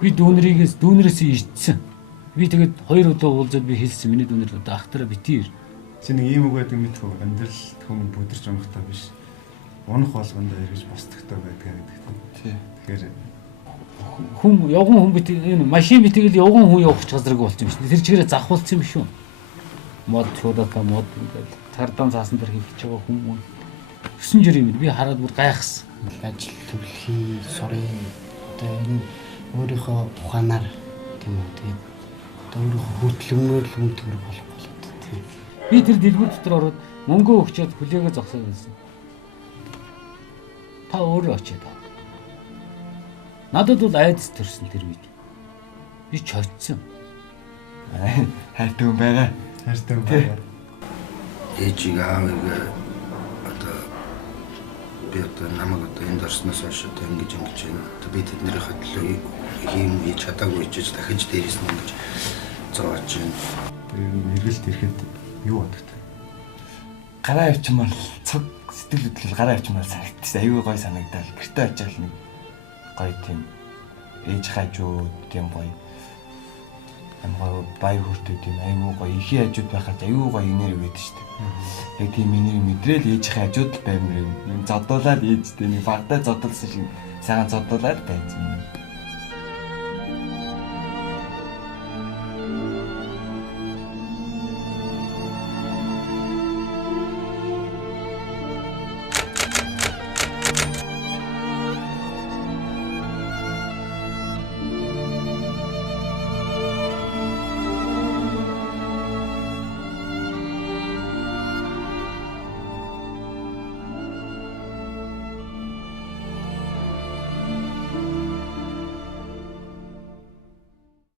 Би дүүнерээс ирдсэн. Би тэгээд 2 удаа уулзаад би хэлсэн миний дүүнер одоо ахтараа битээр. Чи нэг ийм үг байдаг мэдхүү амьдрал хүн бүдэрч унахтаа биш. Унах болгонд эргэж босдогтой байдгаа гэдэг. Тий. Тэгэхээр Хүн явган хүн бит энэ машин битгэл явган хүн явах газарыг болсон юм шиг. Тэр чигээрээ завхуулсан юм шүү. Мод чуудаа мод ингээд тардан цаасан дээр хийх байгаа хүн. 9 жир юм би хараад бүр гайхсан. Ажил төлөвлөхийн сурын одоо энэ өөрийнхөө ухаанаар тийм үү тэгээд одоо өөрийнхөө хөдөлмөрөөр л үн төгрөг болох болоод тийм. Би тэр дэлгүүр дотор ороод мөнгөө өгчөөд хүлээгээ зогсоод байсан. Та өөрөө очиад ав. Надад бол айдас төрсөн тэр үед. Би ч очсон. Хайртай хүн байгаа. хайртай байгаа. Ээжийг аавыг одоо би одоо намайг одоо энд орсноос хойш одоо ингэж байна. Одоо би тэднийхээ төлөө хийм хийж чадаагүй ч дахиж дээрээс нь ингэж зовоож байна. Тэр эргэлт ирэхэд юу бодогтой? Гараа явчмаар цог сэтгэл хөдлөл гараа явчмаар санагдчихсан. Аюу гой санагдал. Гэртээ очиад нэг гоё тийм ээж хажууд тийм гоё амгаа баяр хүртээ тийм аюу гоё ихий хажууд байхад аюу гоё энерги байдаг шүү дээ. Яг тийм энерги мэдрэл ээж хажууд л баймир юм. Зодуулаад ээжтэй нэг багтаа зодуулсан шиг сайхан зодуулаад байсан.